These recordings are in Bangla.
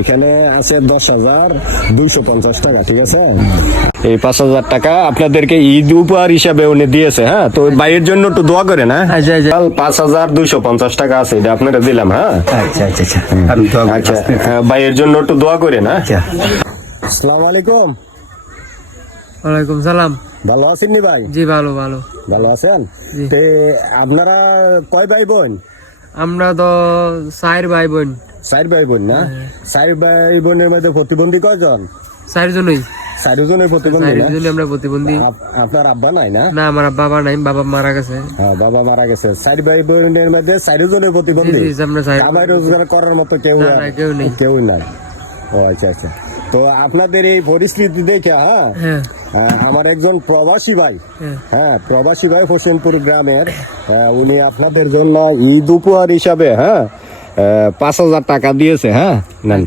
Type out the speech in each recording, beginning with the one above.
এখানে আছে 10,250 টাকা, ঠিক আছে। এই 5,000 টাকা আপনাদেরকে ঈদ উপহার হিসাবে উনি দিয়েছে। হ্যাঁ, তো ভাইয়ের জন্য একটু দোয়া করেন। হ্যাঁ, 5,250 টাকা আছে, এটা আপনারা দিলাম। হ্যাঁ, আচ্ছা, ভাইয়ের জন্য একটু দোয়া করেন। হ্যাঁ, আসসালামু আলাইকুম। ওয়ালাইকুম সালাম। ভালো আছেন নি ভাই? জি ভালো ভালো। ভালো আছেন? তে আপনারা কয় ভাই বোন? আমরা তো 4 ভাই বোন। 4 ভাই বোন না? 4 ভাই বোনের মধ্যে প্রতিবন্ধী কয়জন? 4 জনই। 4 জনের প্রতিবন্ধী না? 4 জনই আমরা প্রতিবন্ধী। আপনার আব্বা নাই না? না, আমার বাবা নাই, বাবা মারা গেছে। হ্যাঁ, বাবা মারা গেছে। 4 ভাই বোনের মধ্যে 4 জনের প্রতিবন্ধী। জি, আমরা 4। কামাই রোজগার করার মতো কেউ নেই। কেউ নাই। ও আচ্ছা আচ্ছা। তো আপনাদের এই পরিস্থিতি দেখে আমার একজন প্রবাসী ভাই, প্রবাসী ভাই হোসেনপুর গ্রামের, উনি আপনাদের জন্য ঈদ উপহার হিসাবে 5,000 টাকা দিয়েছে। হ্যাঁ, নেন।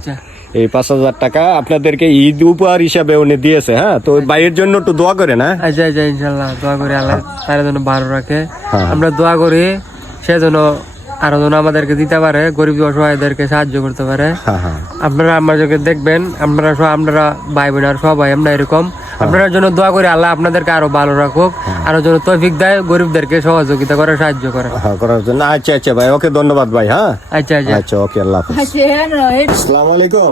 এই 5,000 টাকা আপনাদেরকে ঈদ উপহার হিসাবে উনি দিয়েছে। হ্যাঁ, তো ভাইয়ের জন্য একটু দোয়া করেন। হ্যাঁ, আচ্ছা আচ্ছা, ইনশাআল্লাহ দোয়া করি আল্লাহ তার জন্য ভালো রাখে। আমরা দোয়া করি সেজন্য আরো যেন আমাদেরকে দিতে পারে, গরিব অসহায়দেরকে সাহায্য করতে পারে। আপনারা আমাদেরকে দেখবেন, আপনারা ভাই বোন আর সবাই আমরা এরকম আপনার জন্য দোয়া করি, আল্লাহ আপনাদেরকে আরো ভালো রাখুক, আরো যেন তৌফিক দেয় গরিবদেরকে সহযোগিতা করে, সাহায্য করে করার জন্য। আচ্ছা আচ্ছা ভাই, ওকে, ধন্যবাদ ভাই। হ্যাঁ, আচ্ছা আচ্ছা আচ্ছা, ওকে, আল্লাহ হাফেজ। আসসালামু আলাইকুম।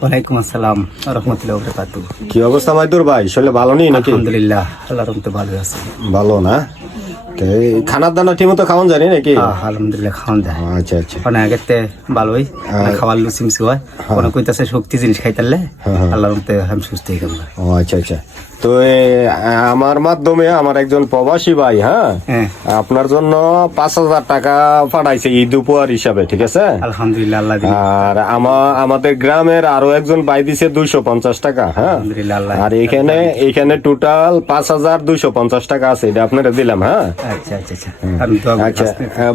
ওয়ালাইকুম আসসালাম ওয়া রাহমাতুল্লাহি ওয়া বারাকাতুহু। কি অবস্থা মাইদুর ভাই? শরীর ভালো নেই নাকি? আলহামদুলিল্লাহ, আল্লাহর রহমতে ভালো আছে। ভালো না? খানার দানা ঠিক মতো খাওয়ান জানি নাকি? আলহামদুলিল্লাহ খাওয়ান যায়। আচ্ছা আচ্ছা, মানে আগেতে ভালোই খাওয়ার লুচিমচি হয়, কোনো কইতাছে শক্তি জিনিস খাইতালে আল্লাহর রহমতে আমি সুস্থ হয়ে গেলাম। ও আচ্ছা আচ্ছা। তো আমার মাধ্যমে আমার একজন প্রবাসী ভাই আপনার জন্য 5,000 টাকা পাঠাইছে ঈদ উপহার হিসাবে, ঠিক আছে। আলহামদুলিল্লাহ, আল্লাহ আর আমাদের গ্রামের আরো একজন ভাই দিছে 250 টাকা। হ্যাঁ, আলহামদুলিল্লাহ। আর এখানে টোটাল 5,250 টাকা আছে, এটা আপনারা দিলাম। হ্যাঁ, আচ্ছা আচ্ছা আচ্ছা, আমি দোয়া করি। আচ্ছা,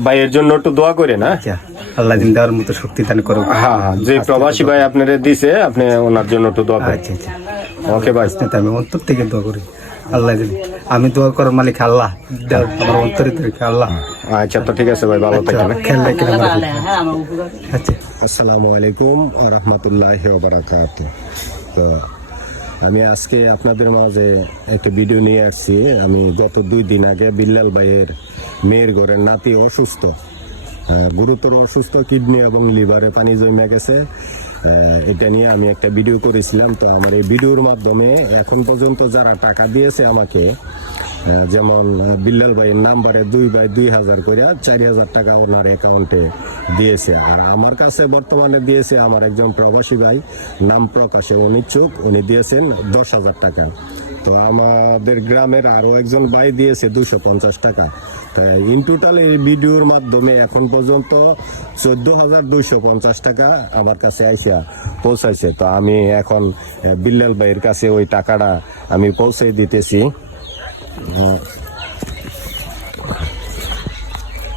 ভাইয়ের জন্য একটু দোয়া করেন। আচ্ছা, আল্লাহ দিন দেওয়ার মতো শক্তি দান করুক। হ্যাঁ হ্যাঁ, যে প্রবাসী ভাই আপনারা দিছে, আপনি ওনার জন্য একটু দোয়া করেন। আচ্ছা আচ্ছা, ওকে ভাই, আমি অন্তর থেকে দোয়া করি আল্লাহ দিন, আমি দোয়া করার মালিক আল্লাহ, আমার অন্তরে থেকে আল্লাহ। আচ্ছা, তো ঠিক আছে ভাই, ভালো থাকেন। আচ্ছা, আসসালামু আলাইকুম ওয়া রাহমাতুল্লাহি ওয়া বারাকাতুহু। তো আমি আজকে আপনাদের মাঝে একটা ভিডিও নিয়ে আসছি। আমি গত 2 দিন আগে বিল্লাল ভাইয়ের মেয়ের ঘরের নাতি অসুস্থ, গুরুতর অসুস্থ, কিডনি এবং লিভারে পানি জমে গেছে। এটা নিয়ে আমি একটা ভিডিও করেছিলাম। তো আমার এই ভিডিওর মাধ্যমে এখন পর্যন্ত যারা টাকা দিয়েছে আমাকে, যেমন বিল্লাল ভাইয়ের নাম্বারে 2 ভাই 2,000 করে 4,000 টাকা ওনার অ্যাকাউন্টে দিয়েছে। আর আমার কাছে বর্তমানে দিয়েছে আমার একজন প্রবাসী ভাই, নাম প্রকাশে অনিচ্ছুক, উনি দিয়েছেন 10,000 টাকা। তো আমাদের গ্রামের আরো একজন ভাই দিয়েছে 250 টাকা। তাই ইন টোটাল এই ভিডিওর মাধ্যমে এখন পর্যন্ত 14,250 টাকা আমার কাছে আইসা পৌঁছাইছে। তো আমি এখন বিল্লাল ভাইয়ের কাছে ওই টাকাটা আমি পৌঁছে দিতেছি।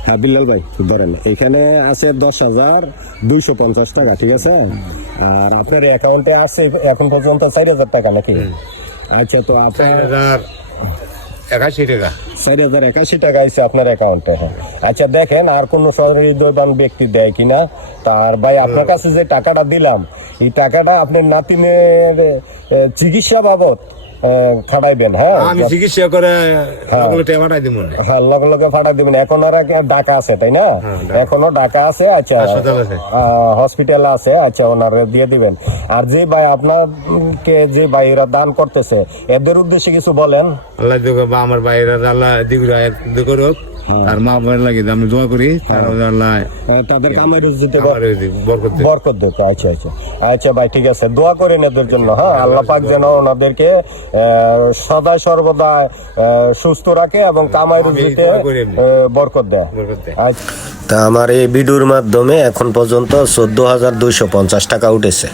হ্যাঁ বিল্লাল ভাই, ধরেন এখানে আছে 10,250 টাকা, ঠিক আছে। আর আপনার অ্যাকাউন্টে আছে এখন পর্যন্ত 4,000 টাকা নাকি? আচ্ছা, তো আপনার 4,081 টাকা আছে আপনার অ্যাকাউন্টে। হ্যাঁ, আচ্ছা, দেখেন আর কোন সহৃদয়বান ব্যক্তি দেয় কিনা। তার ভাই আপনার কাছে যে টাকাটা দিলাম, এই টাকাটা আপনার নাতিনের চিকিৎসা বাবদ ফাটাইবেন। হ্যাঁ, আমি চিকিৎসা করে লগে লগে ফাটাই দিবেন। এখন আর ডাকা আছে, তাই না? এখনো ডাকা আছে। আচ্ছা, হসপিটাল আছে। আচ্ছা, ওনারে দিয়ে দিবেন। আর যে ভাই আপনাকে যে ভাইরা দান করতেছে, এদের উদ্দেশ্যে কিছু বলেন। আল্লাহ আমার বাইরে আল্লাহ দিক করুক, আর মা বাবার লাগে আমি দোয়া করি, তাদের কামাই রুজিতে বরকত দেখ। আচ্ছা আচ্ছা আচ্ছা ভাই, ঠিক আছে, দোয়া করেন এদের জন্য। হ্যাঁ, আল্লাহ পাক যেন ওনাদেরকে সদা সর্বদা সুস্থ রাখে এবং কামাই রুজিতে বরকত দেয়। তা আমার এই ভিডিওর মাধ্যমে এখন পর্যন্ত 14,250 টাকা উঠেছে।